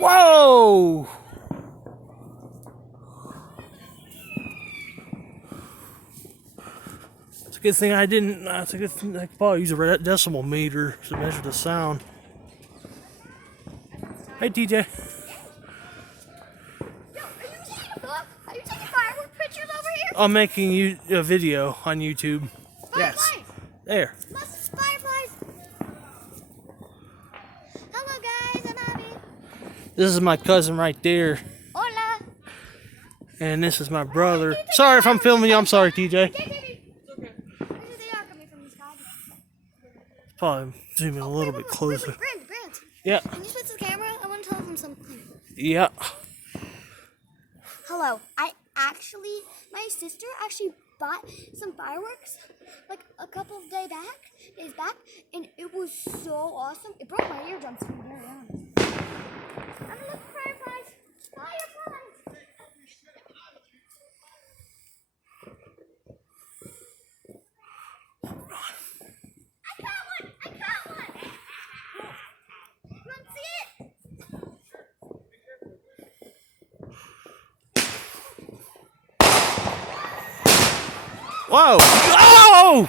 Whoa! It's a good thing I didn't. It's a good thing I could probably use a decimal meter to measure the sound. Hey, TJ. Yo, are you taking firework pictures over here? I'm making you a video on YouTube. Fireflies! Yes. There. Lots of fireflies! Hello guys, I'm Abby. This is my cousin right there. Hola! And this is my brother. Sorry if I'm filming you. I'm sorry, TJ. They are coming from the sky. Probably zoom in a little bit closer. Brent. Yeah. Can you switch the camera? I want to tell them something. Yeah. Hello. My sister actually bought some fireworks like a couple of days back, and it was so awesome. It broke my eardrums, to be very honest. I'm looking for fireflies. Fireflies! I caught one! You want to see it? Whoa! Oh!